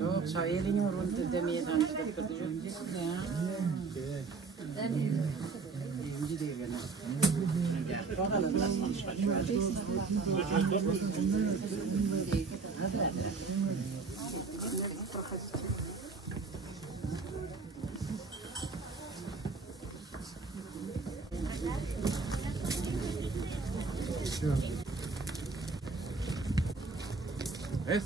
Yok, şairin yoruldu demeye tanıştık kırdıcı. Birinci değil yani. Es.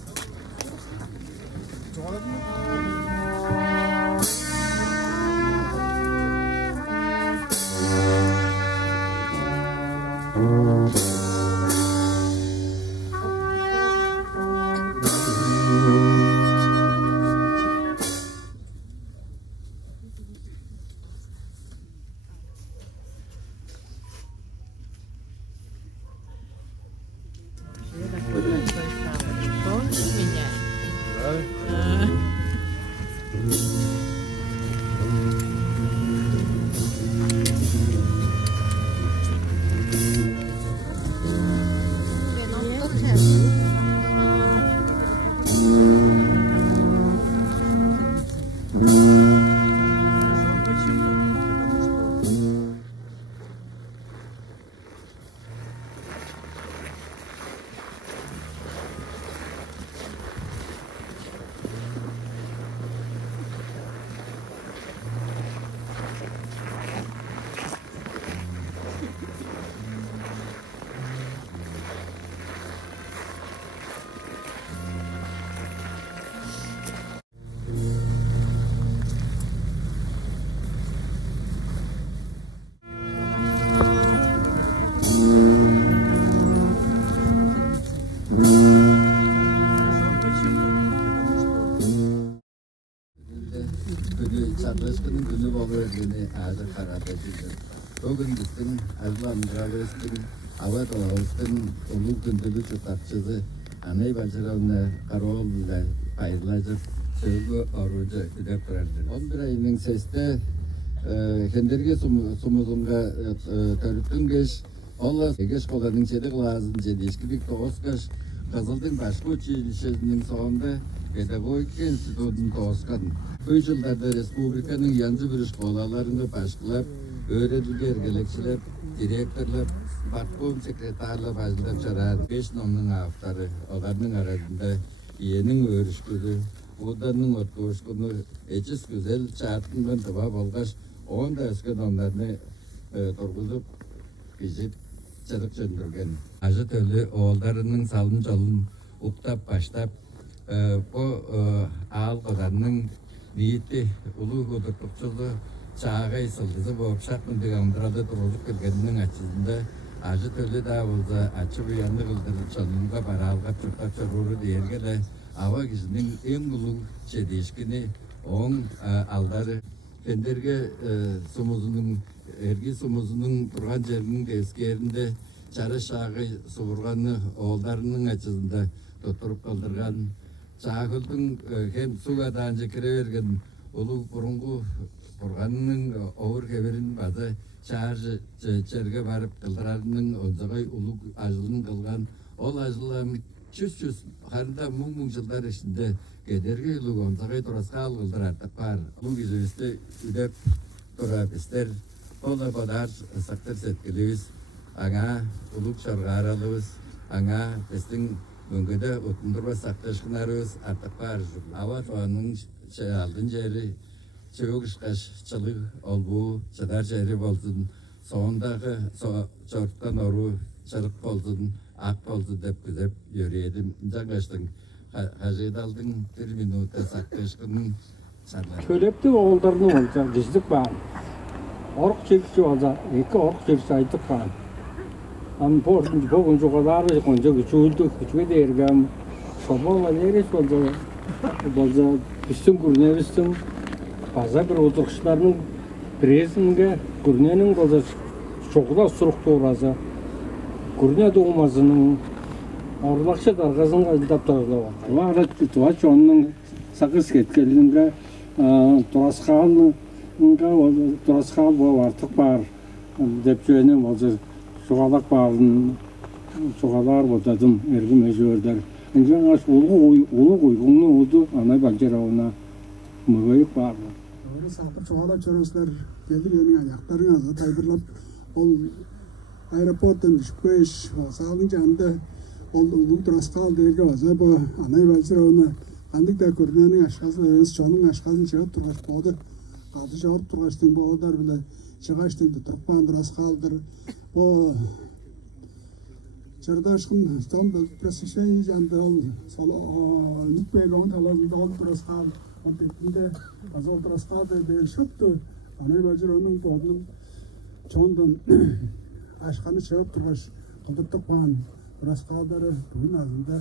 Anay başarılarına kararlı paylaşıp sevgi aracı giderlerdi. 11 ayının seste kendilerine sumuzunga tarıtın geç Allah geç kolanın çelik lazım çelişkilik toğuzkaş Kızıldın başka uçuşunun sonunda pedagogik enstitüsünün toğuzkan. Bu yıllarda Respublikanın yancı bir şkolalarını başkalar, öğreticiler, gerekçiler, direktörler, Bakım sekreterler başlayıp çarar 5 nomnun haftarı, onların arasında yenin örüşkülü, odanın otkoşkunu, eçiz güzel çarpından tıbab olgaç, 10 da eski nomlarını torguzup, gizip, çırık çöndürgen. Acı tölü oğullarının salın çalın, uktap başlap, bu ağıl kodanın niyeti, ulu kudurtukçulu, çağa sıldısı bu şakmın digamdırada durulup kırgeninin açısında, Acı tölü daha olsa açı bir yandı kıldırıp çalınga baralga çırpa çıruru diyergele ava gizinin en bulun çedişkini on aldarı kendirge sumuzunun ergi sumuzunun durgan yerinin eski yerinde çarı şağı suğurganı oğullarının açısında tuturup kaldırgan çağıldın hem suga dancı kirevergen ulu burungu burganının oğur keverin bazı Çağrı çerge varıp kıldırarının oncağay uluk acılığın kılgan ol acılığın çüz harında mung yıllar içinde gederge uluk oncağay turaskal kıldırardık var. Bu gizliste üdep turap ister ola kadar saktır setkiliyiz. Ağa uluk şargaralıyız. Ağa destin müngüde utundurma saktışkınarıyız artık var. Ava çoğanın aldın jeri Çevik işkaşçılık olbu, çadar çeyri bolsun, soğundağı çorttan oru, çırık bolsun, ak bolsun dep güzep yürüyedim. Cangaştın, hacıyı daldın bir minuta sakkışkının çarlar. Kölepti oğullarını olacak, dizdik var. Ork çekişi olacak, iki ork çekişi aydık var. 안 보는 보건 조가다를 건져 주울도 그쪽에 대르감 소모가 내리 болса біздің көрнебіздің база бір отырғыштарының бірезінге көрненің болса шоқыда структурасы көрне доғымасының ауырлақшы дарғазын қазылдап тұрады. Олар тұва чонның сақыз кеткелінге тұрасқал бұл артық бар деп жөне болса шоғалақ барын шоғалар болдадым әргім әжуердер. Жаңа улы ойғыңны оды анай бақжарауына мұғайық барды. Оры сақыр çoğalап çoroslar geldi benim ayaklarına azı taybırlap ol aeroporttan düşküş sağlığın canında ol ulum traskal derge azı bu anay baqjarawına andık da көрненің aşkası öz çoğunun aşkasını çıkıp turgaç boğdu. Kaldı çoğurup turgaçtın boğudar bile çıgaçtın da turkpan traskaldır. Bu Çardağışkın tam da prasişey jandı ol nükbeğin talasında ol traskal Antepinde azal traskada de şoptu anay baqjarawının boğdunun çoğundan aşkanı çıkıp turgaç kıldırtıp bağın traskalları bugün azında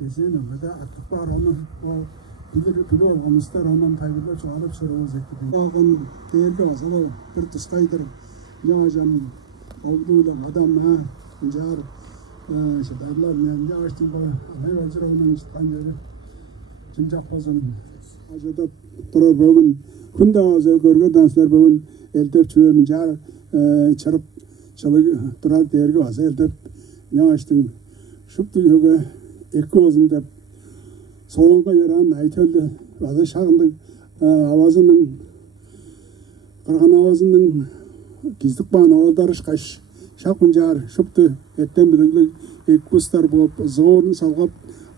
Desen ömrede artık var onun o bilir olmuşlar onun taybırlar çoğalıp çoğalız ekti. Bağın değerli vasıla bir tıskaydır. Yağcan olduğuyla adam ha jar şedaylar ne yağıştı bu anay baqjarawının çıkan yeri cimcak basın. Acada durar bugün kunda azı görgü danslar bugün eltep çürüyorum jar çarıp çalı durar değerli vasıla eltep yağıştın şuptu yoga Ekko olsun soğuğa yaran aytıldı. Bazı şağındık avazının qırğan avazının gizlik bağın oğuldarış qaş şaqıncar şuptu etten bilinglik ekkustar болып zorun salğap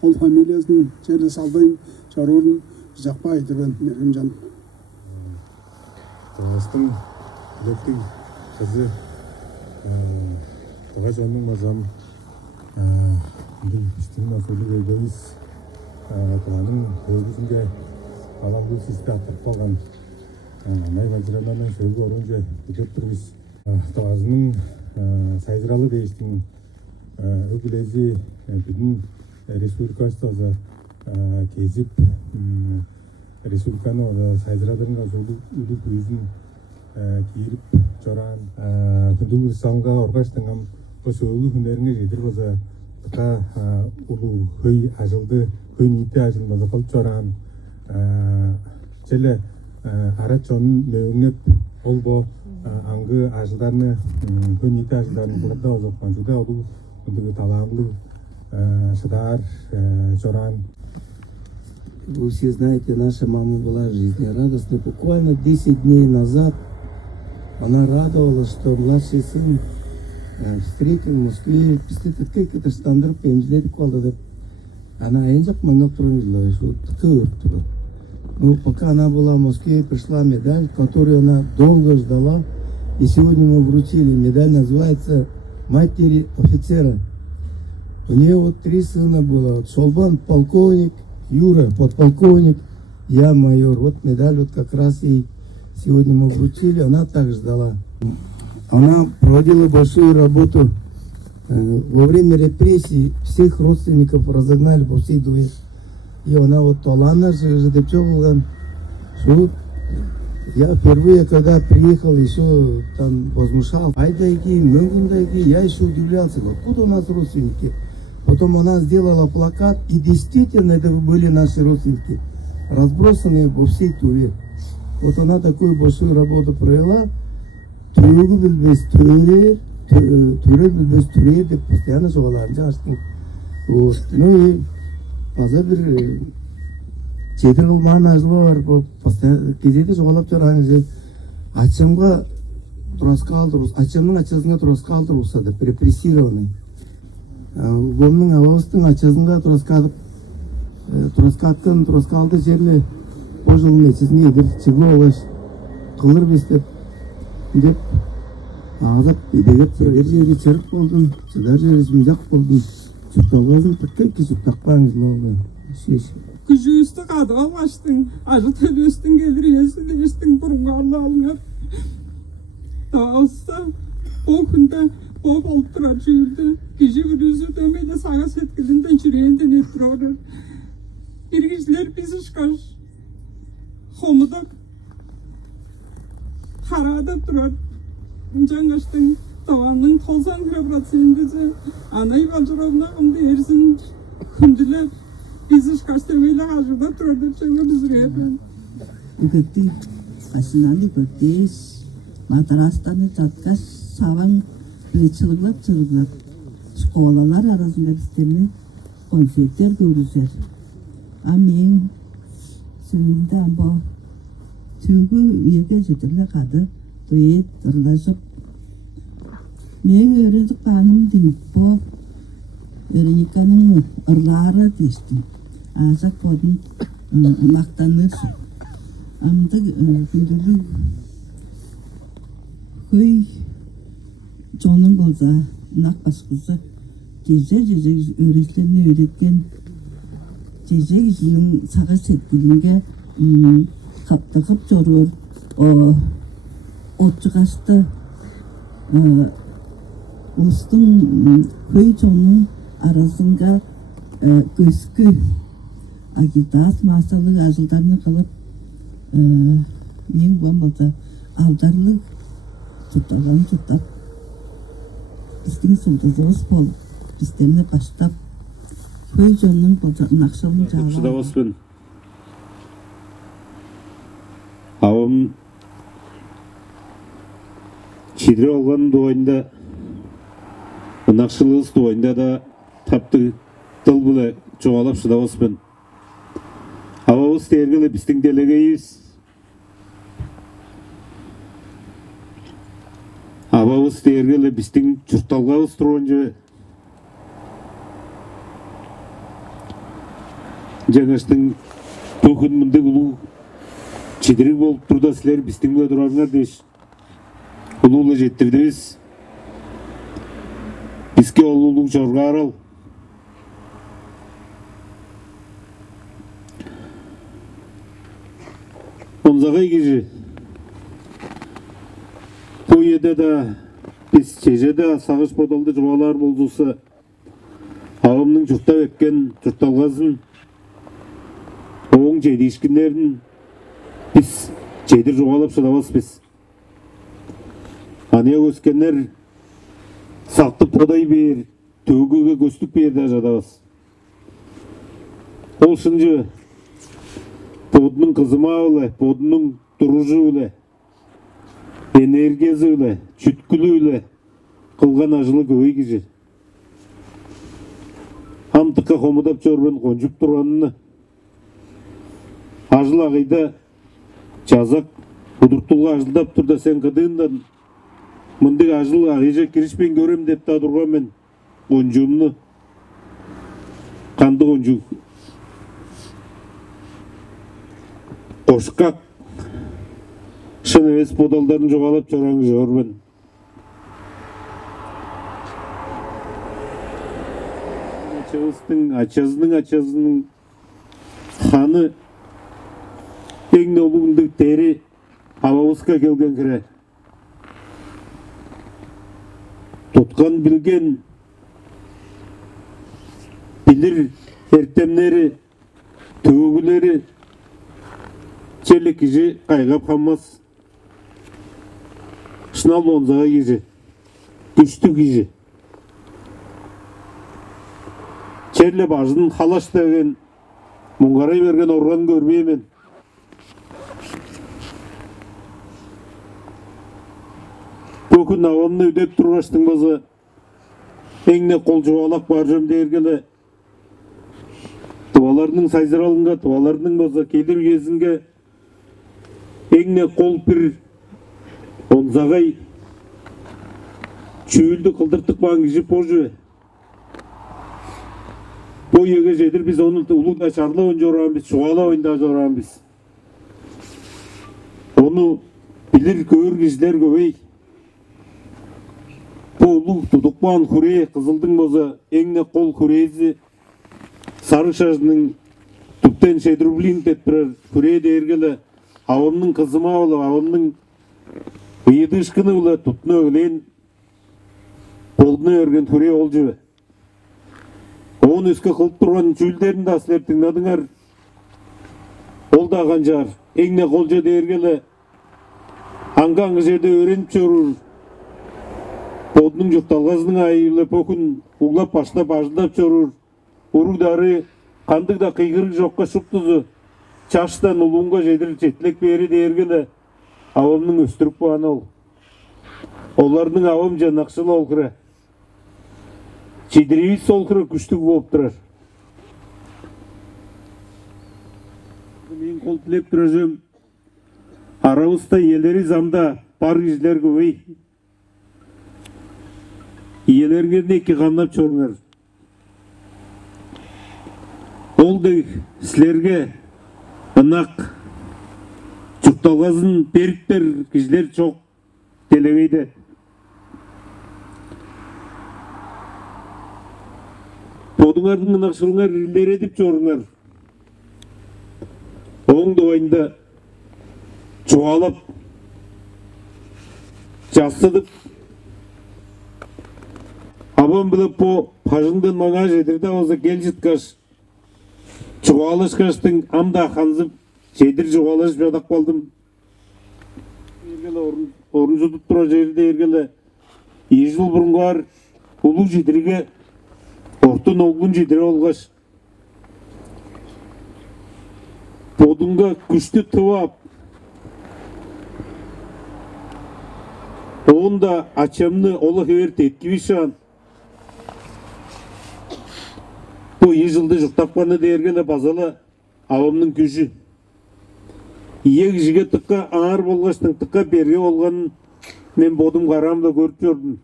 ol familiyasının jeli salдайын çarorun жақпа айтырған Мерімжан. Таңастың білектің қызы Тоғаш оның мазам Біздің мәселе өйдеміз Қаның өйгізінде Алам бұл сізді атып қалған Анай бақжаrawынан сөйгі орынжы өтеп тұрғыз Тоғазының сайзыралы дейістің өкілезі біздің республикасы кезіп республиканы сайзырадырынға жолы үлі көзін кейіріп жоран күндігі саңға орғаштыңам Söğülü hünerine jedir baza tıka ulu höy ajıldı, höy niyeti ajılmaza kalıp çoran çele araç onun möğünep ol bo angı ajıldarını höy niyeti ajıldarını kılıpta ozak pancuda olu күндігі таланлы шыдар çoran. Вы все знаете, наша мама была жизнерадостной. Буквально 10 дней назад она радовалась, что младший сын встретил в Москве, пистетет какие-то стандарт пензлет квалда. Она энжак манок тронила, что тыртура. Ну, пока она была в Москве, пришла медаль, которую она долго ждала. И сегодня мы вручили. Медаль называется «Матери офицера». У нее вот 3 сына было. Вот Шолбан полковник, Юра подполковник, я майор. Вот медаль вот как раз ей сегодня мы вручили. Она так ждала. Она проводила большую работу. Во время репрессий всех родственников разогнали по всей Дуве. И она вот Толана же депчевала. Я впервые, когда приехал, еще там возмущал. Айдайки, Мюнгундайки, я еще удивлялся, откуда у нас родственники. Потом она сделала плакат, и действительно это были наши родственники, разбросанные по всей Туве. Вот она такую большую работу провела. Тюрегу билбес тюрер, тюрер билбес тюрер, деп постоянно жоғаларынша аштың. Ну и база бір жетір қылмаған ажылы бар, постоянно кезейді жоғалап жүрген. Ачамға тұрасқа алдыру, ачамның ачасына тұрасқа алдыру ұсады, репрессированный. Гомның авалыстың ачасынға тұрасқа атқан, тұрасқа алды жерлі о жылын әчесіне едір чығы олаш қылыр бестеп деп ağzap edegep bir jeri çırık boldun, çıdar jeri simjak boldun. Çırtalgazın tıkkı ki çırtakpağınız oldu. Gücü üstü kadığa baştın, acı teli üstün gelir, yesi de üstün burunga Allah alınır. Dağılsa o günde o oldular çürüdü. Kişi virüsü demeyle sağa setkilinden çürüyenden ettiler. Bir kişiler bizi çıkar. Homudak harada durar. Cangaştın tavanın tozan kırabrasındızı. Anayı balcıravına amda ersin. Kundiler bizi çıkar demeyle harcada durardı. Çevre düzüreyden. Gökti, aşınandı gökti. Matarastanı çatkaş savan bile çılıklap. Skolalar arasında bizlerini konsertler görürler. Amin. Sünde bu tügü üyege jetirle kadı. Duyet ırlaşıp. Men öğrendik kanım dinip bu. Öğrenyikanın ırları deştim. Azak kodun maktanır. Amda gündülü köy çoğunun bolsa nak baskısı teze öğretmenine öğretken teze kişinin sağa setkilinge kaptakıp jorur o otçukastı ustun köy çoğunun arasında göskü agitas masalı azıldarını kalıp men bolsa aldarlık tutalım tutap bizden sıldızdığız bol bizden başlap köy jonun nakşalın cağlar Şıdavasbın Avım çidiri olған дуайында nakşılığız дуайында da taptı tıl bile çoğalap şıdavasbın Avavız tergili bizden delegeyiz Avavız tergili bizden çurtalgavız turuncı Жаңаштың тоқын мұнды ұлу чедірек болып тұрда сілер біздің бұла тұрарыңар деш. Ұлы жеттірдіңіз. Бізге ұлы жорға арал. Онзағай кежі. Қойеде да, біз чежеде сағыш бодалды жұмалар болдысы. Ағымның жұрттап өткен жұртталғасын. Оң жейді ешкіндерін біз жейдір жоғалап шыдавас біз. Анея өскенлер сақты подай бер, төгіге көстік берді жадавас. Ол шынжы подының қызыма өлі, подының тұружы өлі, энергиясы өлі, чүткілі өлі, қылған ажылы көй кежі. Амтыққа қомыдап жорбен қонжып тұрғаныны. Ажыл ағайда жазақ ұдыртылға ажылдап тұрда сен қыдығындан мұндық ажыл ағайжа кірішпен көрем деп тадырған мен қонжуымны қанды қонжу қошқақ шын емес подалдарын жоғалап жораңы жорбен ачазының ханы Еңне олуғындық тәрі Ававызға келген кірі. Тұтқан білген білір әртемнері, төгілері Черлі кежі қайғап қамас. Шынал онзаға кежі, күшті кежі. Черлі бажының халаштаған, мұңғарай берген орған көрмеймен. Көкін авамны өдеп тұрғаштың базы, еңне қол жуалақ бар жөмді ергелі. Туаларының сайзыралынға, туаларының базы келір кезінге, еңне қол пір, онзағай, чүйілді қылдыртық баңы жіп ожы. Бұл еге жедір біз оны ұлыда шарлы ойын жорған біз, шуала ойында жорған біз. Оны білір көр кізлер көбей. Бұл тұдықпан күре, қызылдың бозы, еңне қол күрezi, сары шажының түптен шедрублин тетпірер күре дергілі, авымның қызыма олы, авымның ұйыды ішкіні олы, тұтыны өлен, Болдуна өрген түре ол жібі. Оғын өске қылып тұрған жүлдерін да сілер тыңдадыңар. Ол да қанжар, еңне қолжа дергелі, аңғы жерде өреніп жөрір. Бодының жұқталғазының айылы пөкін ұғлап баштап ажылдап жөрір. Ұрудары қандық да қиғырық жоққа шұптызы, чаштан ұлуынға жедір жетілік бері дергелі, авамның өстіріп бұған ол. Олардың авам жанақшылы олқыры. Чедірейіз солқыры күштік болып тұрар. Мен қол тілеп тұра жөм. Арауызда елері замда бар ежілер көбей. Иелеріңеріне екі қамнап чорыңар. Олды сілерге ынақ жұқталғазын беріктер кежілер жоқ телевейді. Бодыңардың ынақшылыңар ілдер едіп жорыңар. Оңды ойында жоғалып, жастыдып, абам біліп по пажыңдың маңа жедірді ауызы кел жыткаш. Жоғалыш қаштың амда қанзып, жедір жоғалыш жадақ қалдым. Орын жұтып тұра жерді ергелі, ежіл бұрынғар ұлы жедірге Ортын оғын жедірі олғаш. Бодыңға күшті тұвап. Оғында ачамны олы хеверт етківі шан. Бұл ежілді жұқтапқаны дергелі базалы авамның күші. Ег жіге тұққа аңар болғаштың тұққа берге олғанын мен бодым қарамда көріп көрдім.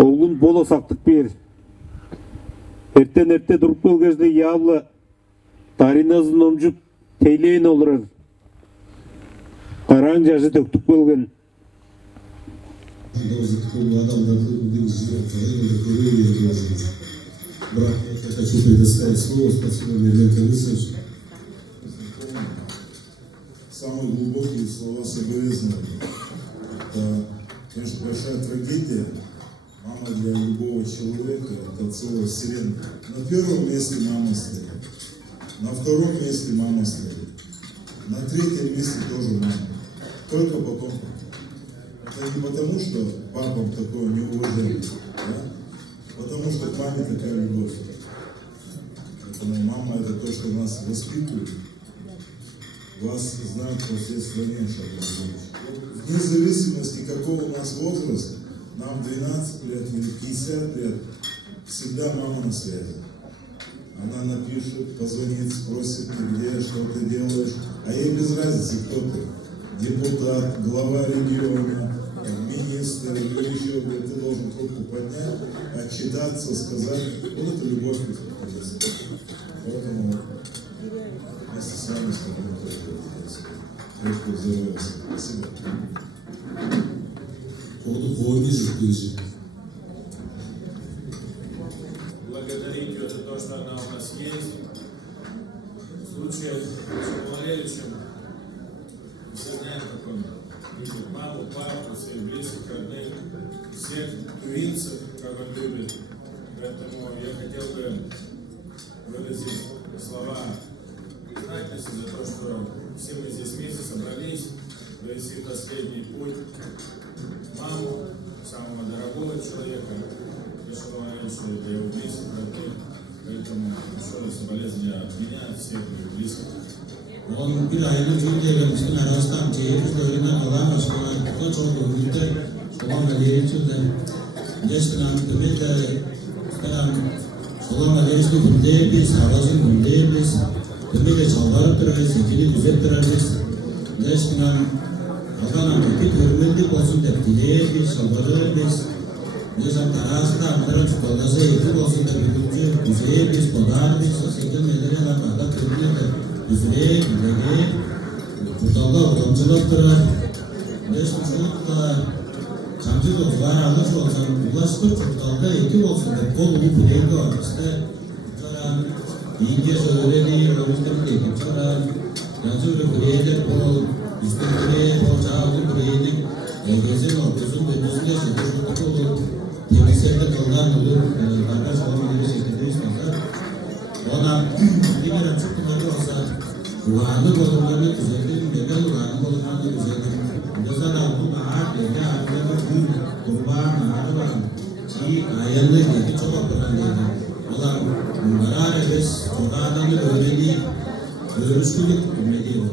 Оғын бола сақтық бер. Әртен-әрте дұрып көлгезді яғылы тариназын омжып тейлейін олырар. Қараң жасы төктік көлген. Брат, я хочу предоставить слово. Спасибо, Мерлен Борисович. Самые глубокие слова соболезнования. Это, конечно, большая трагедия. Мама для любого человека – это целая вселенная. На первом месте мама стоит. На втором месте мама стоит. На третьем месте тоже мама. Только потом. Это не потому, что папам такое неуважение, да? Потому что к маме такая любовь. Поэтому мама – это то, что нас воспитывает. Вас знают по всей стране, Шабан. Вне зависимости, какого у нас возраста, нам 12 лет или 50 лет, всегда мама на связи. Она напишет, позвонит, спросит, ты где, что ты делаешь. А ей без разницы, кто ты. Депутат, глава региона, министр или еще где. Ты должен трубку поднять, отчитаться, сказать. Вот это любовь к специалисту. Поэтому вместе с вами спокойно трубку взорвался. Спасибо. Благодарить ее за то, что она у нас есть. В случае с Валерьевичем все знаем, как он любит маму, папу, всех близких, родных, всех тувинцев, как он любит. Поэтому я хотел бы выразить слова признательности за то, что все мы здесь вместе собрались, провести последний путь. Маму, самого дорогого человека, Мишела Валерьевича, для его близких, родных. Поэтому еще раз соболезнования от меня, от всех моих близких. Он гуляет, делаем, что на ростам, что на Аллах, что на то, что он говорит, что он Валерьевич, здесь нам говорит, что он Валерьевич, что он Валерьевич, Авазин Валерьевич, говорит, что он Валерьевич, здесь нам Allah'ın bir hürmetli olsun da dileği salları biz ne zaman arasında antara çıkılması eğitim olsun da bir güzel biz podar biz seçim nedeni da kırmızı güzel dileği kurtalda odamcılıktır ne suçlukla kamcı dostlar alış olsun ulaştık kurtalda eğitim olsun da kol bu dileği var işte çoran İnce söylediği özür dilerim çoran yazılı dileği kol İstediği o çağrı kureydik, gezin ortasın ve düzgün Temizlerde kalan olur, arkadaş olmaları şekildeyiz mesela. Ona diğer açıklamaları olsa, ruhanlı olumlarını düzeltelim, genel ruhanlı olumlarını düzeltelim. Mesela bu ağır, belli ağırlığı gün, kurban, ağırlı var. Ki ayarlı gibi çok yapılan dedi. Ola bunlara arabeş, çok adamı öğrenip, öğrüşkülük ümrediyor.